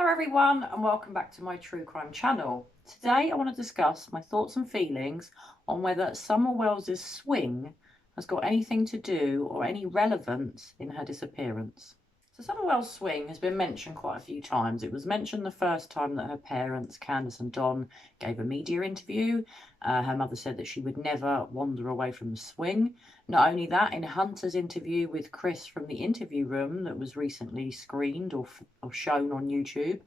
Hello everyone and welcome back to my true crime channel. Today I want to discuss my thoughts and feelings on whether Summer Wells's swing has got anything to do or any relevance in her disappearance. So Summer Well's swing has been mentioned quite a few times. It was mentioned the first time that her parents, Candus and Don, gave a media interview. Her mother said that she would never wander away from the swing. Not only that, in Hunter's interview with Chris from the interview room that was recently screened or shown on YouTube,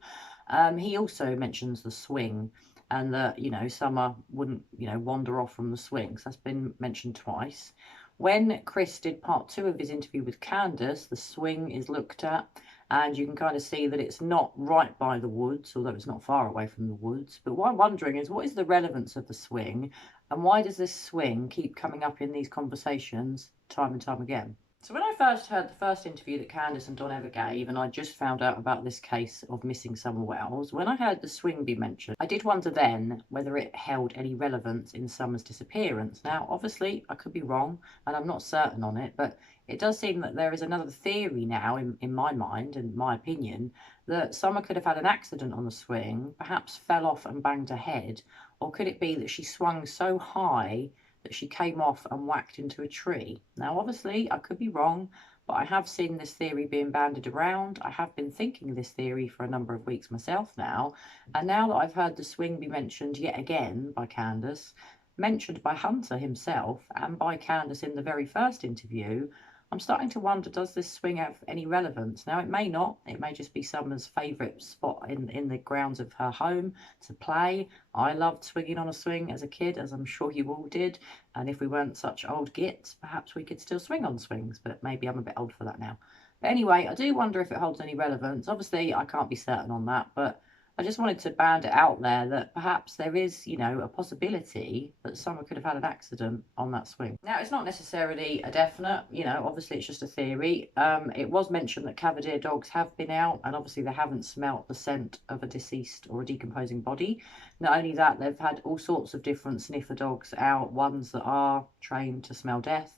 he also mentions the swing and that, Summer wouldn't, wander off from the swing. So that's been mentioned twice. When Chris did part 2 of his interview with Candus, the swing is looked at and you can kind of see that it's not right by the woods, although it's not far away from the woods. But what I'm wondering is, what is the relevance of the swing and why does this swing keep coming up in these conversations time and time again? So when I first heard the first interview that Candus and Don ever gave, and I just found out about this case of missing Summer Wells, when I heard the swing be mentioned, I did wonder then whether it held any relevance in Summer's disappearance. Now, obviously, I could be wrong, and I'm not certain on it, but it does seem that there is another theory now, in my mind and my opinion, that Summer could have had an accident on the swing, perhaps fell off and banged her head, or could it be that she swung so high that she came off and whacked into a tree? Now, obviously, I could be wrong, but I have seen this theory being bandied around. I have been thinking this theory for a number of weeks myself now, and now that I've heard the swing be mentioned yet again by Candus, mentioned by Hunter himself, and by Candus in the very first interview, I'm starting to wonder, does this swing have any relevance? Now, it may not. It may just be Summer's favourite spot in the grounds of her home to play. I loved swinging on a swing as a kid, as I'm sure you all did. And if we weren't such old gits, perhaps we could still swing on swings. But maybe I'm a bit old for that now. But anyway, I do wonder if it holds any relevance. Obviously, I can't be certain on that, but I just wanted to band it out there that perhaps there is, a possibility that Summer could have had an accident on that swing. Now, it's not necessarily a definite, obviously it's just a theory. It was mentioned that Cavalier dogs have been out and obviously they haven't smelt the scent of a deceased or a decomposing body. Not only that, they've had all sorts of different sniffer dogs out, ones that are trained to smell death,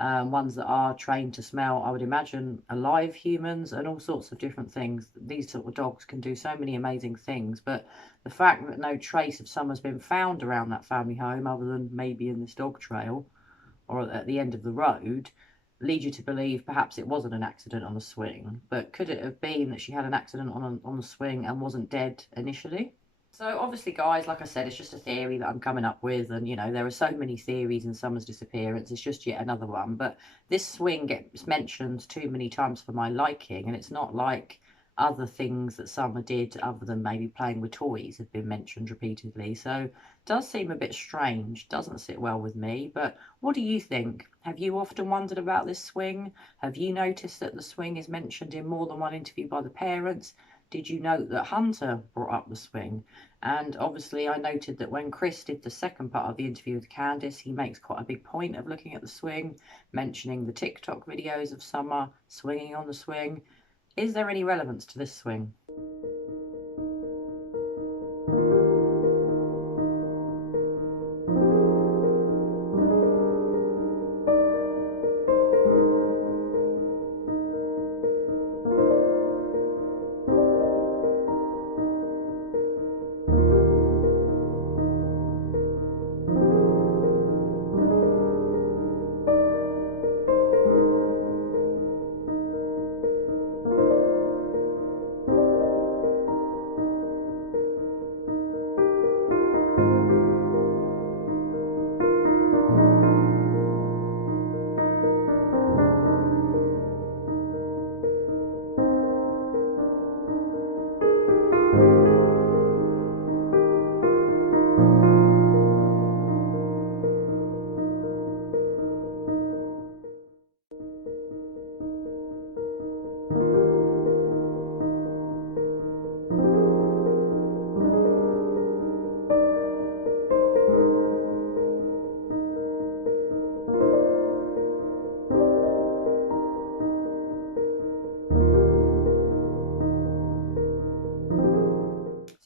ones that are trained to smell, I would imagine, alive humans and all sorts of different things. These sort of dogs can do so many amazing things, but the fact that no trace of Summer's been found around that family home other than maybe in this dog trail or at the end of the road leads you to believe perhaps it wasn't an accident on the swing. But could it have been that she had an accident on the swing and wasn't dead initially? So obviously, guys, like I said, it's just a theory that I'm coming up with, and there are so many theories in Summer's disappearance. It's just yet another one. But this swing gets mentioned too many times for my liking, and it's not like other things that Summer did other than maybe playing with toys have been mentioned repeatedly. So it does seem a bit strange, doesn't sit well with me. But what do you think? Have you often wondered about this swing? Have you noticed that the swing is mentioned in more than one interview by the parents? Did you note that Hunter brought up the swing? And obviously I noted that when Chris did the second part of the interview with Candus, he makes quite a big point of looking at the swing, mentioning the TikTok videos of Summer swinging on the swing. Is there any relevance to this swing?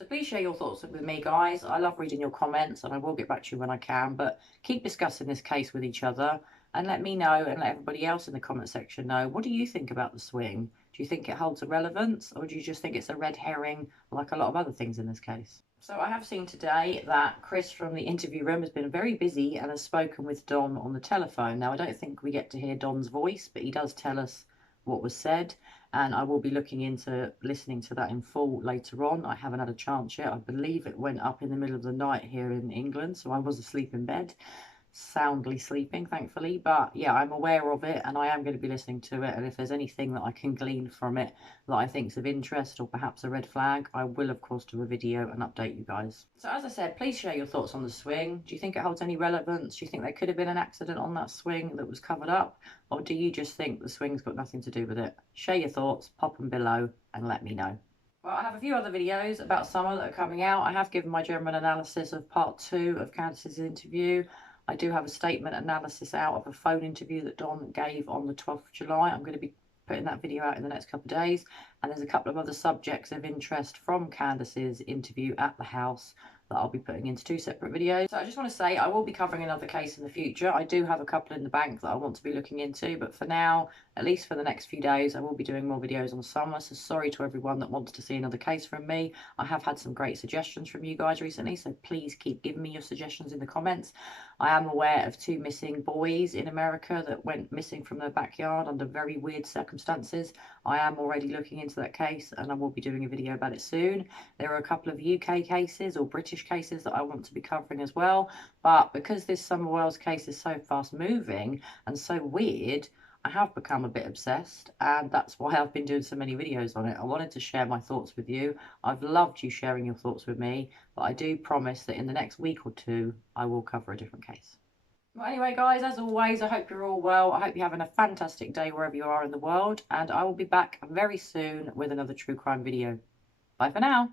Please share your thoughts with me, guys. I love reading your comments and I will get back to you when I can, but keep discussing this case with each other and let me know and let everybody else in the comment section know, what do you think about the swing? Do you think it holds a relevance, or do you just think it's a red herring like a lot of other things in this case? So I have seen today that Chris from the interview room has been very busy and has spoken with Don on the telephone. Now, I don't think we get to hear Don's voice, but he does tell us what was said, and I will be looking into listening to that in full later on. I haven't had a chance yet. I believe it went up in the middle of the night here in England, so I was asleep in bed, soundly sleeping, thankfully. But yeah, I'm aware of it and I am going to be listening to it, and if there's anything that I can glean from it that I think is of interest or perhaps a red flag, I will of course do a video and update you guys. So as I said, please share your thoughts on the swing. Do you think it holds any relevance? Do you think there could have been an accident on that swing that was covered up, or do you just think the swing's got nothing to do with it? Share your thoughts, pop them below and let me know. Well, I have a few other videos about summer that are coming out. I have given my general analysis of part 2 of Candus's interview. I do have a statement analysis out of a phone interview that Don gave on the 12th of July. I'm going to be putting that video out in the next couple of days. And there's a couple of other subjects of interest from Candus's interview at the house that I'll be putting into 2 separate videos. So I just want to say I will be covering another case in the future. I do have a couple in the bank that I want to be looking into, but for now, at least for the next few days, I will be doing more videos on summer. So sorry to everyone that wants to see another case from me. I have had some great suggestions from you guys recently, so please keep giving me your suggestions in the comments. I am aware of 2 missing boys in America that went missing from their backyard under very weird circumstances. I am already looking into that case and I will be doing a video about it soon. There are a couple of UK cases or British cases that I want to be covering as well, but because this Summer Wells case is so fast moving and so weird, I have become a bit obsessed, and that's why I've been doing so many videos on it. I wanted to share my thoughts with you. I've loved you sharing your thoughts with me, but I do promise that in the next week or 2, I will cover a different case. Well, anyway, guys, as always, I hope you're all well. I hope you're having a fantastic day wherever you are in the world, and I will be back very soon with another true crime video. Bye for now.